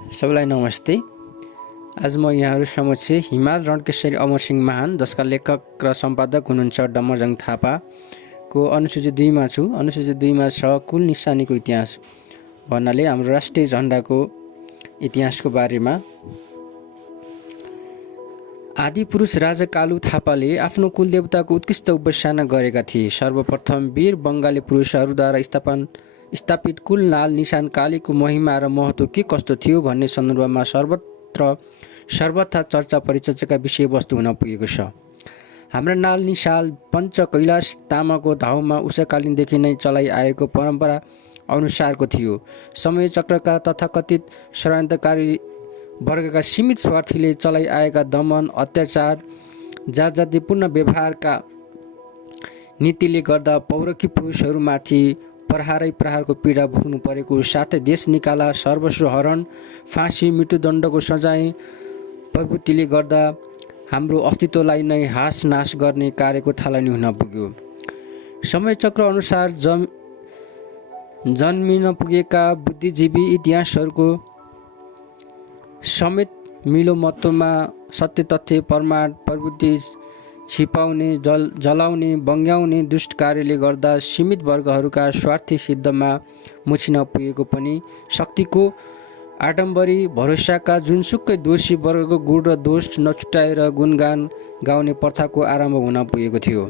सबैलाई नमस्ते। आज म यहाँहरू समक्ष हिमाल रणकेशरी अमरसिंह महान, जसका लेखक र सम्पादक हुनुहुन्छ डमरजङ थापाको अनुसूची 2 मा छु। अनुसूची 2 मा छ कुल निशानीको इतिहास भन्नाले हाम्रो राष्ट्रिय झण्डाको इतिहासको बारेमा। आदि पुरुष राजा कालु थापाले आफ्नो कुलदेवताको उत्कृष्ट उपासना गरेका थिए। सर्वप्रथम वीर बङ्गाली पुरुषहरूद्वारा स्थापित कुल नाल निशान कालीको महिमा र महत्त्व के कस्तो थियो भन्ने सन्दर्भमा सर्वथा चर्चा परिचर्चाका विषयवस्तु हुन पुगेको छ। हाम्रा नाल निशाल पञ्च कैलाश तामाको धाउमा उषाकालीनदेखि नै चलाइ आएको परम्परा अनुसारको थियो। समय चक्रका तथाकथित षड्यन्त्रकारी वर्गका सीमित स्वार्थीले चलाइ आएका दमन, अत्याचार, जातजातिपूर्ण व्यवहारका नीतिले गर्दा पौरखी पुरुषहरूमाथि प्रहारको पीडा भोग्नु परेको साथै देश निकाला, सर्वस्व हरण, फाँसी, मृत्युदण्डको सजाय प्रवृत्तिले गर्दा हाम्रो अस्तित्वलाई नै हासनास गर्ने कार्यको थालनी हुन पुग्यो। समय चक्र अनुसार जन्मिन पुगेका बुद्धिजीवी इतिहासहरूको समेत मिलोमत्वमा सत्य तथ्य प्रमाण प्रवृत्ति छिपाउने, जलाउने, बङ्ग्याउने दुष्ट कार्यले गर्दा सीमित वर्गहरूका स्वार्थी सिद्धमा मुछिन पुगेको पनि शक्तिको आडम्बरी भरोसाका जुनसुकै दोषी वर्गको गुण र दोष नछुटाएर गुणगान गाउने प्रथाको आरम्भ हुन पुगेको थियो।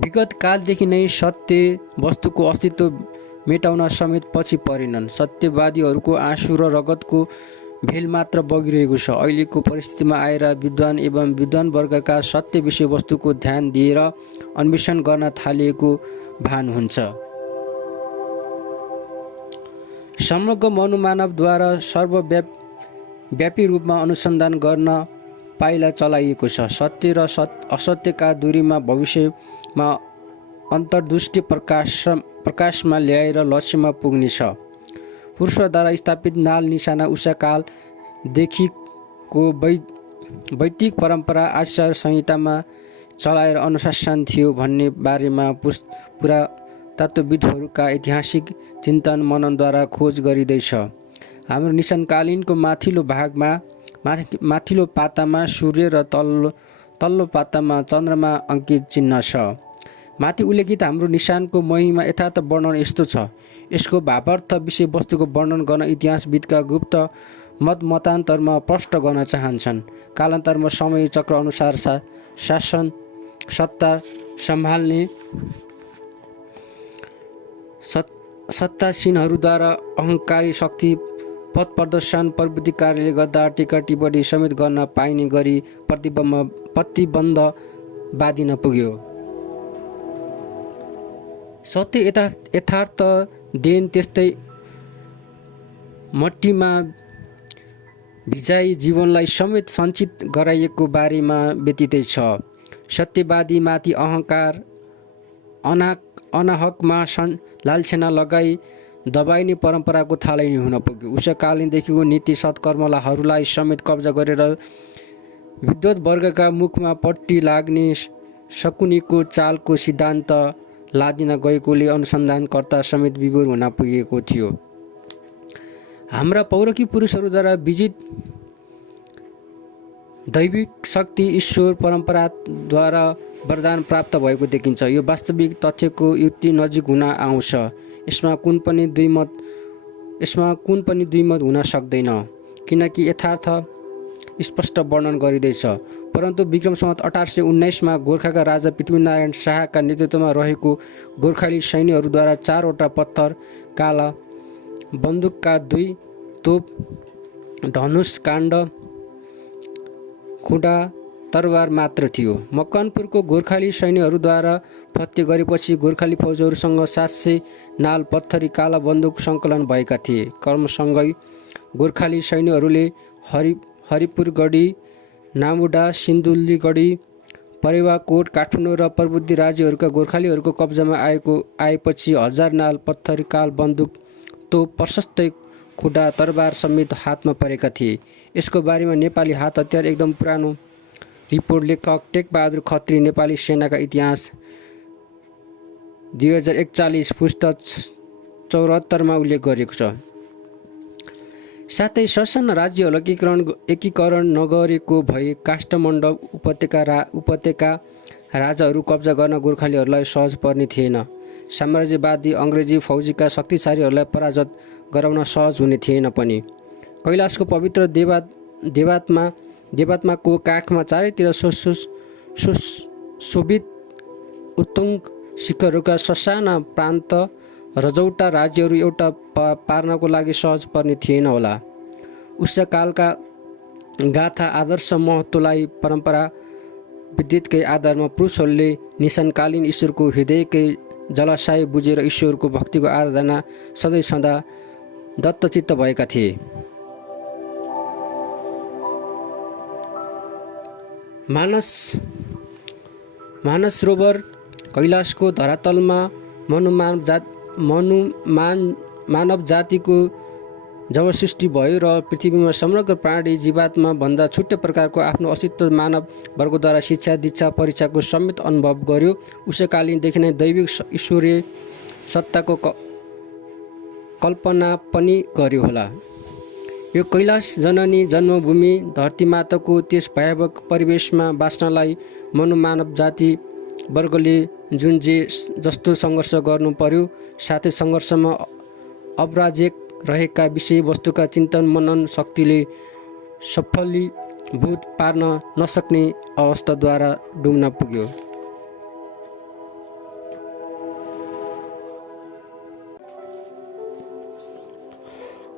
विगत कालदेखि नै सत्य वस्तुको अस्तित्व मेटाउन समेत पछि परेनन्। सत्यवादीहरूको आँसु र रगतको भेल मात्र बगिरहेको छ। अहिलेको परिस्थितिमा आएर विद्वान एवं विद्वान वर्गका सत्य विषयवस्तुको ध्यान दिएर अन्वेषण गर्न थालिएको भान हुन्छ। समग्र मनुमानवद्वारा सर्वव्यापी रूपमा अनुसन्धान गर्न पाइला चलाइएको छ। सत्य र असत्यका दूरीमा भविष्यमा अन्तर्दृष्टि प्रकाशमा ल्याएर लक्ष्यमा पुग्नेछ। पुरुषद्वारा स्थापित नाल निशाना उषाकालदेखिको वैदिक परम्परा आचार संहितामा चलाएर अनुशासन थियो भन्ने बारेमा पुरातत्त्वविदहरूका ऐतिहासिक चिन्तन मननद्वारा खोज गरिँदैछ। हाम्रो निशानकालीनको माथिल्लो पातामा सूर्य र तल्लो पातामा चन्द्रमा अङ्कित चिन्ह छ। माथि उल्लेखित हाम्रो निशानको महिमा यथार्थ वर्णन यस्तो छ। यसको भावार्थ विषयवस्तुको वर्णन गर्न इतिहासविदका गुप्त मतान्तरमा प्रष्ट गर्न चाहन्छन्। कालान्तरमा समय चक्र अनुसार शासन सत्ता सम्हाल्ने सत्तासीनहरूद्वारा अहङ्कारी शक्ति पथ प्रदर्शन प्रवृत्ति कार्यले गर्दा टिका टिप्पणी समेत गर्न पाइने गरी प्रतिबन्ध बाँधिन पुग्यो। सत्य यथार्थ देन त्यस्तै मट्टीमा भिजाई जीवनलाई समेत सञ्चित गराइएको बारेमा व्यतीतै छ। सत्यवादी माथि अहङ्कार अनाहकमा लालसेना लगाई दबाइने परम्पराको थालनी हुन पुग्यो। उषाकालीनदेखिको नीति सत्कर्महरूलाई समेत कब्जा गरेर विद्वत वर्गका मुखमा पट्टी लाग्ने शकुनीको चालको सिद्धान्त लादिन गएकोले अनुसन्धानकर्ता समेत विभोर हुन पुगेको थियो। हाम्रा पौरखी पुरुषहरूद्वारा विजित दैविक शक्ति ईश्वर परम्पराद्वारा वरदान प्राप्त भएको देखिन्छ। यो वास्तविक तथ्यको युक्ति नजिक हुन आउँछ। यसमा कुन पनि दुई मत हुन सक्दैन, किनकि यथार्थ स्पष्ट वर्णन गरिँदैछ। परन्तु विक्रम सम्वत 1819 मा गोर्खाका राजा पृथ्वीनारायण शाहका नेतृत्वमा रहेको गोर्खाली सैन्यहरूद्वारा 4 वटा पत्थर काला बन्दुकका 2 तोप, धनुष, काण्ड, खुँडा, तरवार मात्र थियो। मकवानपुरको गोर्खाली सैन्यहरूद्वारा फत्ते गरेपछि गोर्खाली फौजहरूसँग 700 नाल पत्थरी काला बन्दुक सङ्कलन भएका थिए। क्रमसँगै गोर्खाली सैन्यहरूले हरिपुरगढी, नामुडा, सिन्धुलीगढी, परेवाकोट, काठमाडौँ र प्रबुद्धि राज्यहरूका गोर्खालीहरूको कब्जामा आएपछि 1000 नाल पत्थरी काल बन्दुक, तोप, प्रशस्तै खुड्डा, तरबार समेत हातमा परेका थिए। यसको बारेमा नेपाली हात हतियार एकदम पुरानो रिपोर्ट लेखक टेकबहादुर खत्री नेपाली सेनाका इतिहास 2041 पृष्ठ 74 मा उल्लेख गरेको छ। साथै ससाना राज्यहरूलाई एकीकरण नगरेको भए काष्ठमण्डप उपत्यका राजाहरू कब्जा गर्न गोर्खालीहरूलाई सहज पर्ने थिएन। साम्राज्यवादी अङ्ग्रेजी फौजीका शक्तिशालीहरूलाई पराजित गराउन सहज हुने थिएन पनि। कैलाशको पवित्र देवात्माको काखमा चारैतिर शोभित उत्तुङ्ग शिखरहरूका ससाना प्रान्त रजौटा राज्यहरू एउटा पार्नको लागि सहज पर्ने थिएन होला। उषकालका गाथा आदर्श महत्त्वलाई परम्परा विद्युतकै आधारमा पुरुषहरूले निशानकालीन ईश्वरको हृदयकै जलाशय बुझेर ईश्वरको भक्तिको आराधना सधैँ सदा दत्तचित्त भएका थिए। मानस सरोवर कैलाशको धरातलमा मानव जातिको जब सृष्टि भयो र पृथ्वीमा समग्र प्राणी जीवात्मा भन्दा छुट्टै प्रकारको आफ्नो अस्तित्व मानव वर्गद्वारा शिक्षा दीक्षा परीक्षाको समेत अनुभव गर्यो, उसैकालीनदेखि नै दैविक ईश्वरीय सत्ताको कल्पना पनि गर्यो होला। यो कैलाश जननी जन्मभूमि धरतीमाताको त्यस भयावह परिवेशमा बाँच्नलाई मानव जाति वर्गले जुन जस्तो सङ्घर्ष गर्नु पर्यो, साथै सङ्घर्षमा अपराजेक रहेका विषयवस्तुका चिन्तन मनन शक्तिले सफलीभूत पार्न नसक्ने अवस्थाद्वारा डुब्न पुग्यो।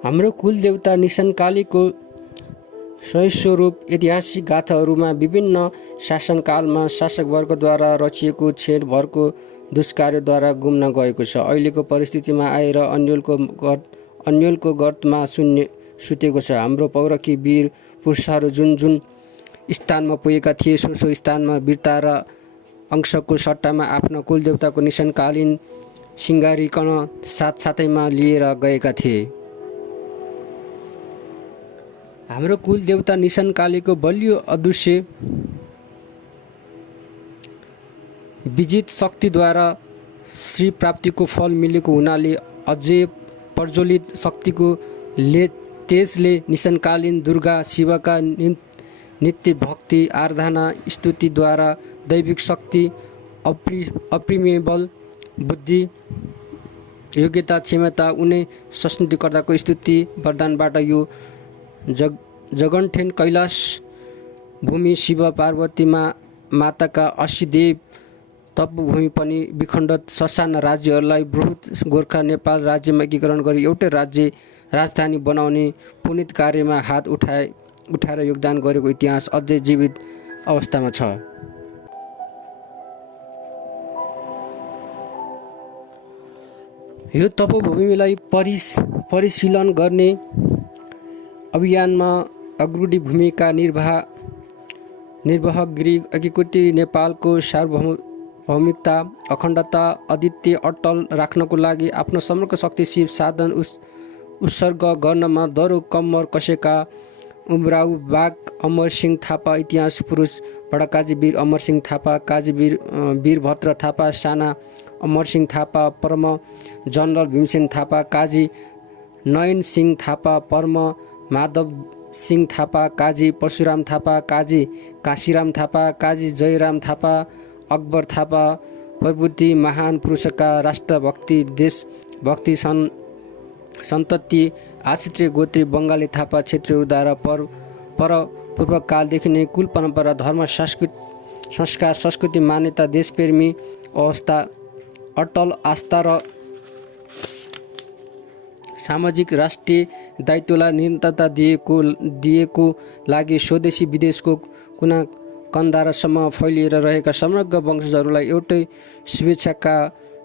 हाम्रो कुलदेवता निशानकालीको स्वयंस्वरूप ऐतिहासिक गाथाहरूमा विभिन्न शासनकालमा शासकवर्गद्वारा रचिएको छेडभरको दुष्कार्यद्वारा गुम्न गएको छ। अहिलेको परिस्थितिमा आएर अन्यलको गर्तमा सुतेको छ। हाम्रो पौरखी वीर पुरुषहरू जुन स्थानमा पुगेका थिए सो स्थानमा वीरता र अंशको सट्टामा आफ्नो कुलदेवताको निशानकालीन सिँगारीकन साथसाथैमा लिएर गएका थिए। हाम्रो कुलदेवता निशानकालीको बलियो अदृश्य विजित शक्तिद्वारा श्री प्राप्तिको फल मिलेको हुनाले अझै प्रज्वलित शक्तिको तेजले निशानकालीन दुर्गा शिवका नित्य भक्ति आराधना स्तुतिद्वारा दैविक शक्ति अप्रिमेबल बुद्धि योग्यता क्षमता उनै संस्कृतिकर्ताको स्तुति वरदानबाट यो जगन्ठेन कैलाश भूमि शिव पार्वती माताका 80 देव तपभूमि पनि विखण्डित ससाना राज्यहरूलाई बृहत गोर्खा नेपाल राज्यमा एकीकरण गरी एउटै राजधानी बनाउने पुनित कार्यमा हात उठाएर योगदान गरेको इतिहास अझै जीवित अवस्थामा छ। यो तपभूमिलाई परिशीलन गर्ने अभियानमा अग्रणी भूमिका निर्वाह गरी एकीकृत नेपालको सार्वभौमिकता अखण्डता अद्वितीय अटल राख्नको लागि आफ्नो समग्र शक्ति शिव साधन उत्सर्ग गर्नमा दरो कम्मर कसेका उमराउ बाग अमरसिंह थापा इतिहास पुरुष बडा काजी वीर अमरसिंह थापा काजी वीरभद्र थापा साना अमरसिंह थापा परम जनरल भीमसेन थापा काजी नयन सिंह थापा परम माधव सिंह थापा काजी परशुराम थापा काजी काशीराम थापा काजी जयराम थापा अकबर थापा प्रभृति महान पुरुषका राष्ट्रभक्ति देशभक्ति सन्तति आश्रित गोत्री बङ्गाली थापा क्षेत्रीहरूद्वारा पूर्वकालदेखि नै कुल परम्परा धर्म संस्कार संस्कृति मान्यता देशप्रेमी अवस्था अटल आस्था र सामाजिक राष्ट्रिय दायित्वलाई निरन्तरता दिएको लागि स्वदेशी विदेशको कुना कन्दारसम्म फैलिएर रहेका समग्र वंशजहरूलाई एउटै शुभेच्छाका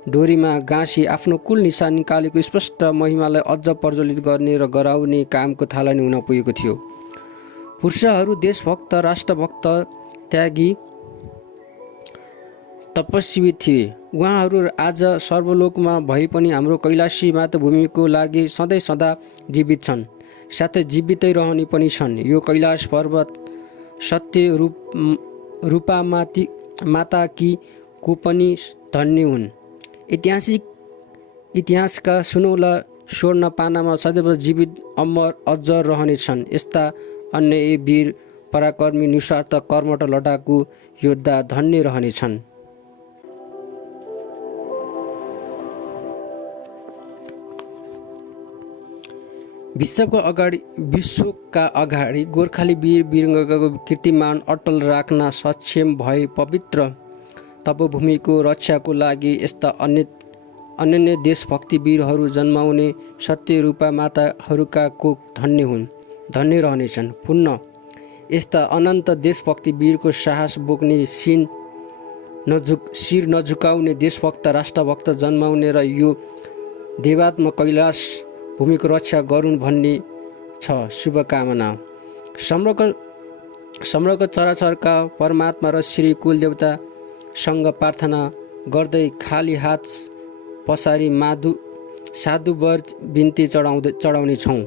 डोरीमा गाँसी आफ्नो कुल निशानकालीको स्पष्ट महिमालाई अझ प्रज्वलित गर्ने र गराउने कामको थालनी हुन पुगेको थियो। पुरुषहरू देशभक्त राष्ट्रभक्त त्यागी तपस्वी थिए। उहाँहरू आज सर्वलोकमा भए पनि हाम्रो कैलाशी मातृभूमिको लागि सधैँ सदा जीवित छन्, साथै जीवितै रहने पनि छन्। यो कैलाश पर्वत सत्य माता कि को पनि धन्य हुन्। इतिहासका सुनौला स्वर्ण पानामा सदैव जीवित अमर अझ रहनेछन्। यस्ता अन्य यी वीर पराक्रमी निस्वार्थ कर्मठ लडाकु योद्धा धन्य रहनेछन्। विश्वका अगाडि गोर्खाली वीर वीरङ्गाको कीर्तिमान अटल राख्न सक्षम भए पवित्र तपोभूमिको रक्षाको लागि यस्ता अनन्य देशभक्ति वीरहरू जन्माउने सत्यरूपा माताहरूका कोख धन्य रहनेछन्। पुनः यस्ता अनन्त देशभक्ति वीरको साहस बोक्ने शिर नझुकाउने देशभक्त राष्ट्रभक्त जन्माउने र यो देवात्म कैलाश भूमिको रक्षा गरून् भन्ने छ शुभकामना। समग्र चराचरका परमात्मा र श्री कुलदेवतासँग प्रार्थना गर्दै खाली हात पसारी साधुवर बिन्ती चढाउने छौँ।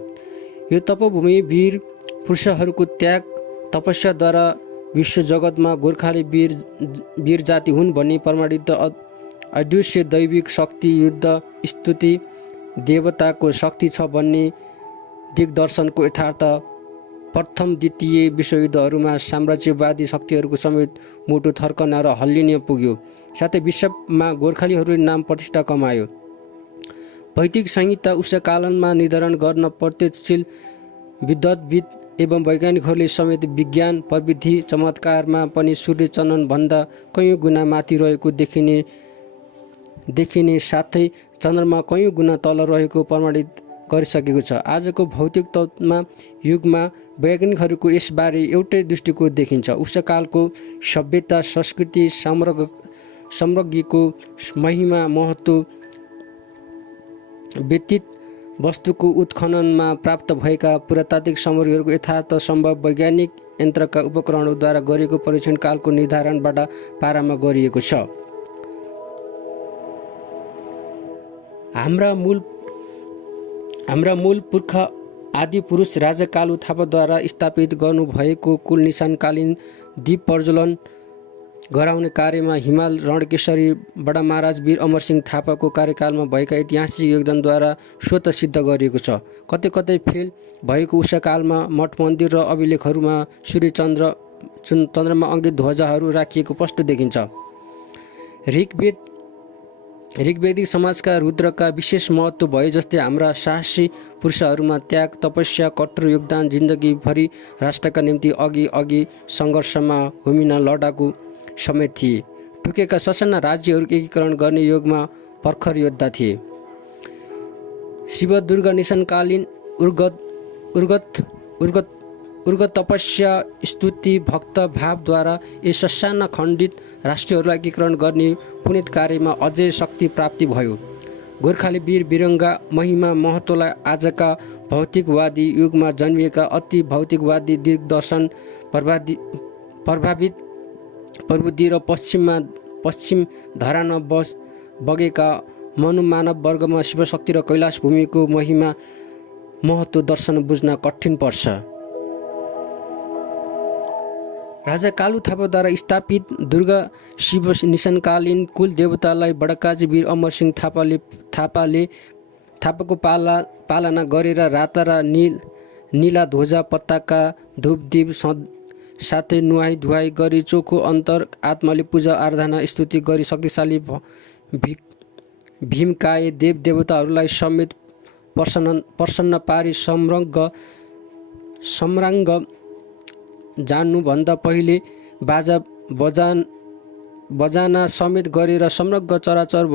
यो तपोभूमि वीर पुरुषहरूको त्याग तपस्याद्वारा विश्व जगतमा गोर्खाली वीर जाति हुन् भनी प्रमाणित अदृश्य दैविक शक्ति युद्ध स्तुति देवताको शक्ति छ भन्ने दिग्दर्शनको यथार्थ प्रथम द्वितीय विश्वयुद्धहरूमा साम्राज्यवादी शक्तिहरूको समेत मुटु थर्कन र हल्लिन पुग्यो। साथै विश्वमा गोर्खालीहरूले नाम प्रतिष्ठा कमायो। वैदिक संहिता उषाकालनमा निर्धारण गर्न प्रत्यक्षशील विद्वद्विद एवं वैज्ञानिकहरूले समेत विज्ञान प्रविधि चमत्कारमा पनि सूर्य चन्द्रनभन्दा कयौँ गुणा माथि रहेको देखिने साथै चन्द्रमा कयौँ गुणा तल रहेको प्रमाणित गरिसकेको छ। आजको भौतिक तत्त्वमा युगमा वैज्ञानिकहरूको यसबारे एउटै दृष्टिकोण देखिन्छ। उषाकालको सभ्यता संस्कृति साम्राज्यको महिमा महत्त्व व्यतीत वस्तुको उत्खननमा प्राप्त भएका पुरातात्विक सामग्रीहरूको यथार्थ सम्भव वैज्ञानिक यन्त्रका उपकरणहरूद्वारा गरिएको परीक्षण कालको निर्धारणबाट पारामा गरिएको छ। हाम्रा मूल पुर्खा आदि पुरुष राजा कालु थापाद्वारा स्थापित गर्नुभएको कुल निशानकालीन दीप प्रज्वलन गराउने कार्यमा हिमाल रणकेशरी बडा महाराज वीर अमरसिंह थापाको कार्यकालमा भएका ऐतिहासिक योगदानद्वारा स्वतः सिद्ध गरिएको छ। कतै कतै फेल भएको उषाकालमा मठ मन्दिर र अभिलेखहरूमा सूर्य चन्द्रमा अङ्कित ध्वजाहरू राखिएको स्पष्ट देखिन्छ। ऋग्वेदिक समाजका रुद्रका विशेष महत्त्व भए जस्तै हाम्रा साहसी पुरुषहरूमा त्याग तपस्या कठोर योगदान जिन्दगीभरि राष्ट्रका निम्ति अघि सङ्घर्षमा होमिन लडाकु समेत थिए। टुकेका ससाना राज्यहरूको एकीकरण गर्ने योगमा प्रखर योद्धा थिए। शिव दुर्गा निशानकालीन उर्गत तपस्या स्तुति भक्त भावद्वारा यी ससाना खण्डित राष्ट्रहरूलाई एकीकरण गर्ने पुनित कार्यमा अझै शक्ति प्राप्ति भयो। गोर्खाली वीर वीरङ्गा महिमा महत्त्वलाई आजका भौतिकवादी युगमा जन्मिएका अति भौतिकवादी दिग्दर्शन प्रभावित प्रबुद्धि र पश्चिम धरामा बगेका मनुमानव वर्गमा शिवशक्ति र कैलाश भूमिको महिमा महत्त्व दर्शन बुझ्न कठिन पर्छ। राजा कालु थापाद्वारा स्थापित दुर्गा शिव निशानकालीन कुल देवतालाई बडकाजी वीर अमरसिंह थापाको पालना गरेर राता र नीला ध्वजा पत्ताका धूपदीप साथै नुहाई धुवाई गरी चोखो अन्तर आत्माले पूजा आराधना स्तुति गरी शक्तिशाली भीमकाय देव देवताहरूलाई समेत प्रसन्न पारी सम्राङ्ग जान्नुभन्दा पहिले बाजा बजाना समेत गरेर समग्र चराचर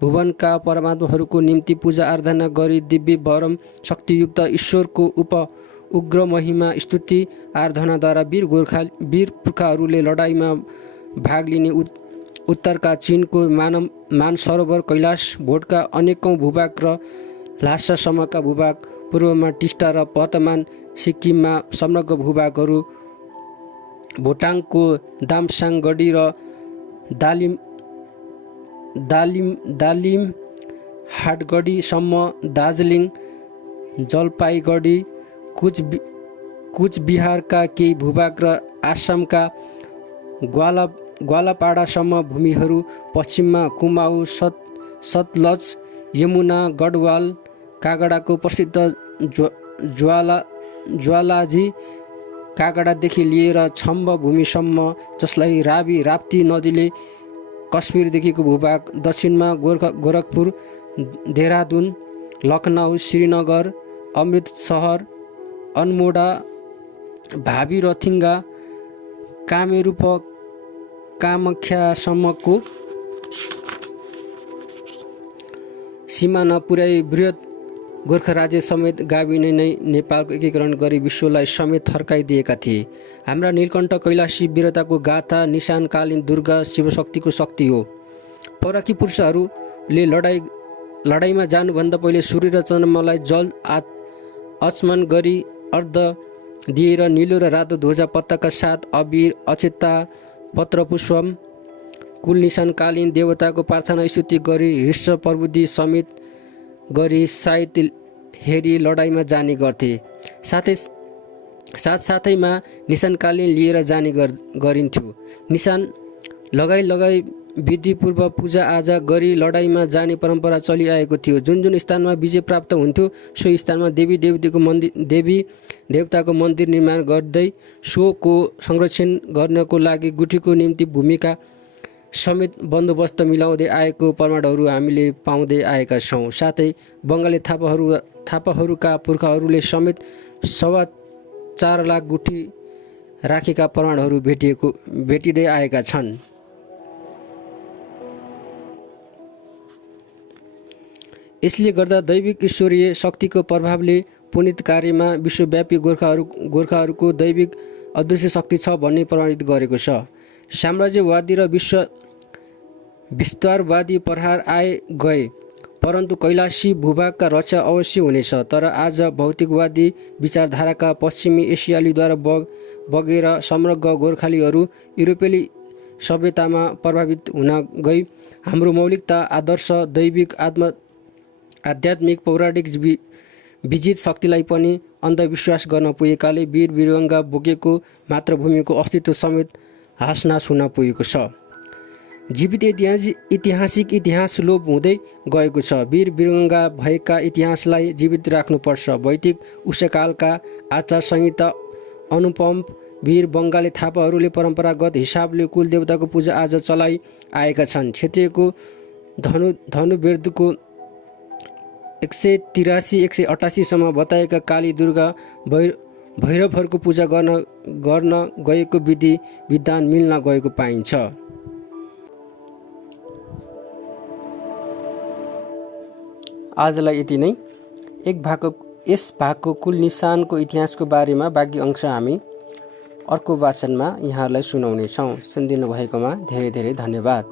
भुवनका परमात्माहरूको निम्ति पूजा आराधना गरी दिव्य परम शक्तियुक्त ईश्वरको उग्र महिमा स्तुति आराधनाद्वारा वीर पुर्खाहरूले लडाइँमा भाग लिने उत्तरका चीनको मानसरोवर कैलाश भोटका अनेकौं भूभाग र ल्हासासम्मका भूभाग पूर्वमा टिस्टा र वर्तमान सिक्किममा समग्र भूभागहरू भोटाङको दामसाङगढी र दालिम हाटगढीसम्म दार्जिलिङ जलपाइगढी कुचबिहारका केही भूभाग र आसामका ग्वालापाडासम्म भूमिहरू पश्चिममा कुमाऊ सतलज यमुना गढवाल कागडाको प्रसिद्ध ज्वालाजी कागडादेखि लिएर छम्ब भूमिसम्म, जसलाई राप्ती नदीले कश्मीरदेखिको भूभाग, दक्षिणमा गोरखपुर, देहरादून, लखनऊ, श्रीनगर, अमृतसर, अल्मोडा, भावी रथिङ्गा, कामेरूप, कामाख्यासम्मको सिमाना पुर्याई बृहत गोर्खा राज्य समेत गाभिने नै नेपालको एकीकरण गरी विश्वलाई समेत थर्काइदिएका थिए। हाम्रा नीलकण्ठ कैलाशी वीरताको गाथा निशानकालीन दुर्गा शिवशक्तिको शक्ति हो। पौराकी पुरुषहरूले लडाइँमा जानुभन्दा पहिले सूर्य र चन्द्रमालाई जल आचमन गरी अर्घ दिएर नीलो र रातो ध्वजा पत्ताका साथ अबिर, अक्षता, पत्रपुष्पम, कुल निशानकालीन देवताको प्रार्थना स्तुति गरी हृष्य प्रबुद्धि समेत गरी साइत हेरी लडाइँमा जाने गर्थे। साथसाथैमा निशानकालीन लिएर जाने गरिन्थ्यो। निशान लगाई विधिपूर्वक पूजाआजा गरी लडाइँमा जाने परम्परा चलिआएको थियो। जुन स्थानमा विजय प्राप्त हुन्थ्यो सो स्थानमा देवी देवताको मन्दिर निर्माण गर्दै सोको संरक्षण गर्नको लागि गुठीको निम्ति भूमिका समेत बन्दोबस्त मिलाउँदै आएको प्रमाणहरू हामीले पाउँदै आएका छौँ। साथै बङ्गाली थापाहरूका पुर्खाहरूले समेत 4.25 लाख गुठी राखेका प्रमाणहरू भेटिँदै आएका छन्। यसले गर्दा दैविक ईश्वरीय शक्तिको प्रभावले पुनित कार्यमा विश्वव्यापी गोर्खाहरूको दैविक अदृश्य शक्ति छ भन्ने प्रमाणित गरेको छ। साम्राज्यवादी र विस्तारवादी प्रहार आए गए, परन्तु कैलाशी भूभागका रक्षा अवश्य हुनेछ। तर आज भौतिकवादी विचारधाराका पश्चिमी एसियालीद्वारा बगेर समग्र गोर्खालीहरू युरोपेली सभ्यतामा प्रभावित हुन गई हाम्रो मौलिकता, आदर्श, दैविक, आध्यात्मिक, पौराणिक विजित शक्तिलाई पनि अन्धविश्वास गर्न पुगेकाले वीर वीरगङ्गा बोकेको मातृभूमिको अस्तित्व समेत हाँसनास हुन पुगेको छ। जीवित ऐतिहासिक इतिहास लोप हुँदै गएको छ। वीर वीरगङ्गा भएका इतिहासलाई जीवित राख्नुपर्छ। वैदिक उषकालका आचार संहिता अनुपम वीर बङ्गाली थापाहरूले परम्परागत हिसाबले कुलदेवताको पूजा आज चलाइ आएका छन्। क्षेत्रीयको धनुर्वेदको 183-188 सम्म बताएका काली, दुर्गा, भैरवहरूको पूजा गर्न गएको विधान मिल्न गएको पाइन्छ। आजलाई यति नै। यस भागको कुल निशानको इतिहासको बारेमा बाँकी अंश हामी अर्को वाचनमा यहाँहरूलाई सुनाउनेछौँ। सुनिदिनु भएकोमा धेरै धेरै धन्यवाद।